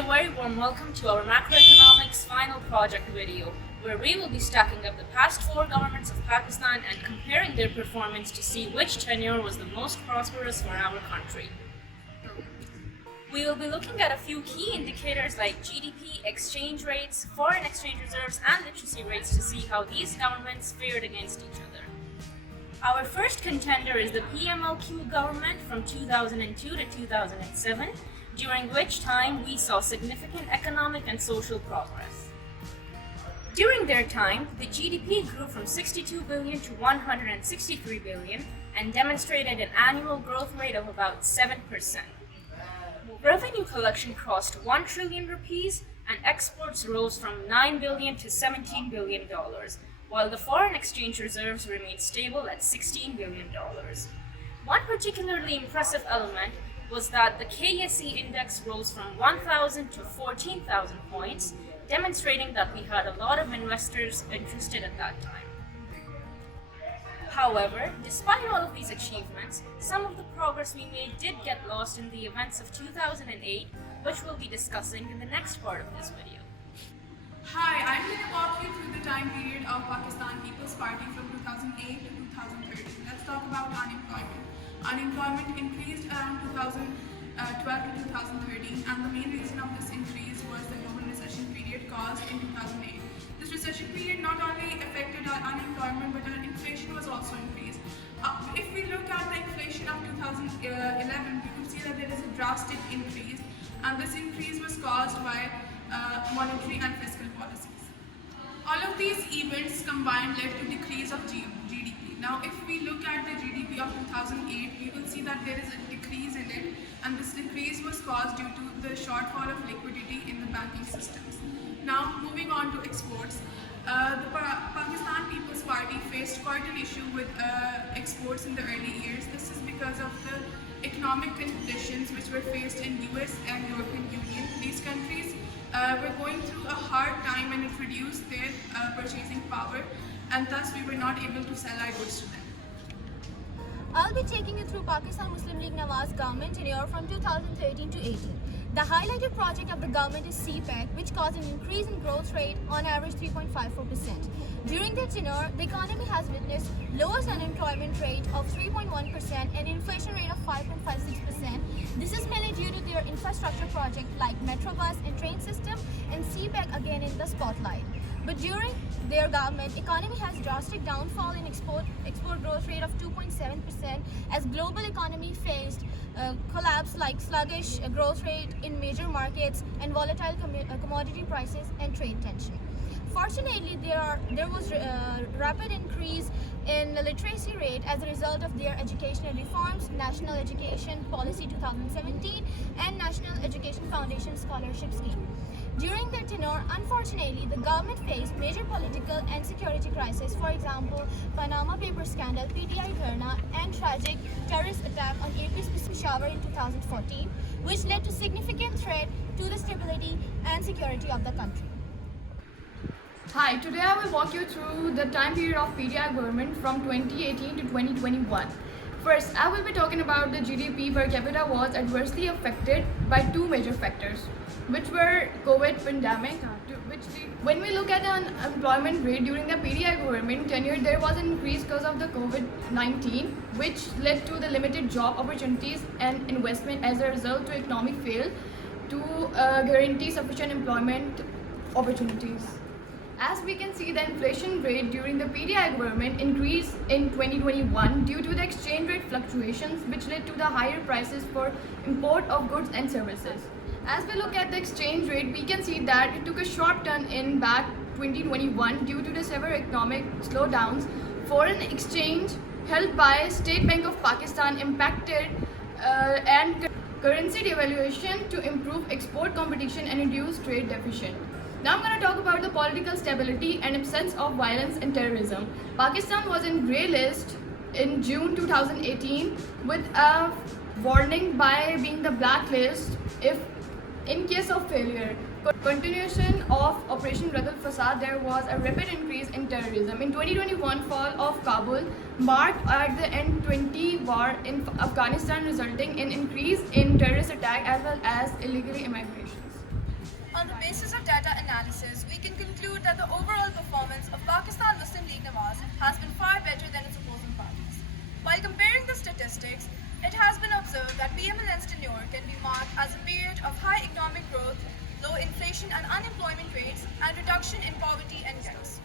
a very warm welcome to our macroeconomics final project video, where we will be stacking up the past 4 governments of Pakistan and comparing their performance to see which tenure was the most prosperous for our country. We will be looking at a few key indicators like GDP, exchange rates, foreign exchange reserves, and literacy rates to see how these governments fared against each other. Our first contender is the PMLQ government from 2002 to 2007, during which time we saw significant economic and social progress. During their time, the GDP grew from 62 billion to 163 billion and demonstrated an annual growth rate of about 7%. Revenue collection crossed 1 trillion rupees and exports rose from 9 billion to 17 billion dollars, while the foreign exchange reserves remained stable at $16 billion. One particularly impressive element was that the KSE index rose from 1,000 to 14,000 points, demonstrating that we had a lot of investors interested at that time. However, despite all of these achievements, some of the progress we made did get lost in the events of 2008, which we'll be discussing in the next part of this video. Hi, I'm going to walk you through the time period of Pakistan People's Party from 2008 to 2013. Let's talk about unemployment. Unemployment increased around 2012 to 2013, and the main reason of this increase was the global recession period caused in 2008. This recession period not only affected our unemployment, but our inflation was also increased. If we look at the inflation of 2011, we can see that there is a drastic increase, and this increase was caused by monetary and fiscal policies. All of these events combined led to decrease of GDP. Now, if we look at the GDP of 2008, we will see that there is a decrease in it, and this decrease was caused due to the shortfall of liquidity in the banking systems. Now, moving on to exports. The Pakistan People's Party faced quite an issue with exports in the early years. This is because of the economic conditions which were faced in US and European Union. These countries were going through a hard time, and it reduced their purchasing power, and thus we were not able to sell our goods to them. I'll be taking you through Pakistan Muslim League Nawaz government tenure from 2013 to 18. The highlighted project of the government is CPEC, which caused an increase in growth rate on average 3.54%. During their tenure, the economy has witnessed lowest unemployment rate of 3.1% and inflation rate of 5.56%. This is mainly due to their infrastructure projects like Metro bus and train system, and CPEC again in the spotlight. But during their government, economy has drastic downfall in export growth rate of 2.7% as global economy faced collapse like sluggish growth rate in major markets and volatile commodity prices and trade tension. Fortunately, there was rapid increase in the literacy rate as a result of their educational reforms, National Education Policy 2017 and National Education Foundation Scholarship Scheme. During their tenure, unfortunately, the government faced major political and security crises, for example, Panama Papers scandal, PTI Dharna, and tragic terrorist attack on AP's Peshawar in 2014, which led to significant threat to the stability and security of the country. Hi, today I will walk you through the time period of PTI government from 2018 to 2021. First, I will be talking about the GDP per capita was adversely affected by 2 major factors, which were COVID pandemic. When we look at the unemployment rate during the PTI government tenure, there was an increase because of the COVID-19, which led to the limited job opportunities and investment. As a result, to economic fail to guarantee sufficient employment opportunities. As we can see, the inflation rate during the PTI government increased in 2021 due to the exchange rate fluctuations, which led to the higher prices for import of goods and services. As we look at the exchange rate, we can see that it took a sharp turn in back 2021 due to the severe economic slowdowns. Foreign exchange held by State Bank of Pakistan impacted and currency devaluation to improve export competition and reduce trade deficit. Now I'm going to talk about the political stability and absence of violence and terrorism. Pakistan was in grey list in June 2018 with a warning by being the blacklist if in case of failure. Continuation of Operation Radul Fasad, there was a rapid increase in terrorism. In 2021, fall of Kabul marked at the end 20 war in Afghanistan, resulting in increase in terrorist attack as well as illegal immigrations. On the basis of data analysis, we can conclude that the overall performance of Pakistan Muslim League Nawaz has been far better than its opposing parties. While comparing the statistics, it has been observed that PMLN's tenure can be marked as a period of high economic growth, low inflation and unemployment rates, and reduction in poverty index.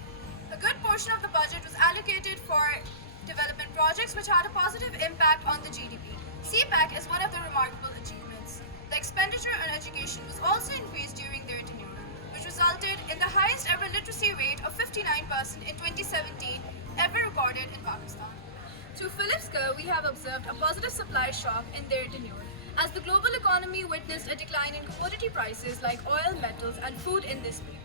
A good portion of the budget was allocated for development projects which had a positive impact on the GDP. CPAC is one of the remarkable achievements. The expenditure on education was also increased during their tenure, which resulted in the highest ever literacy rate of 59% in 2017 ever recorded in Pakistan. Through Phillips curve, we have observed a positive supply shock in their tenure, as the global economy witnessed a decline in commodity prices like oil, metals, and food in this period.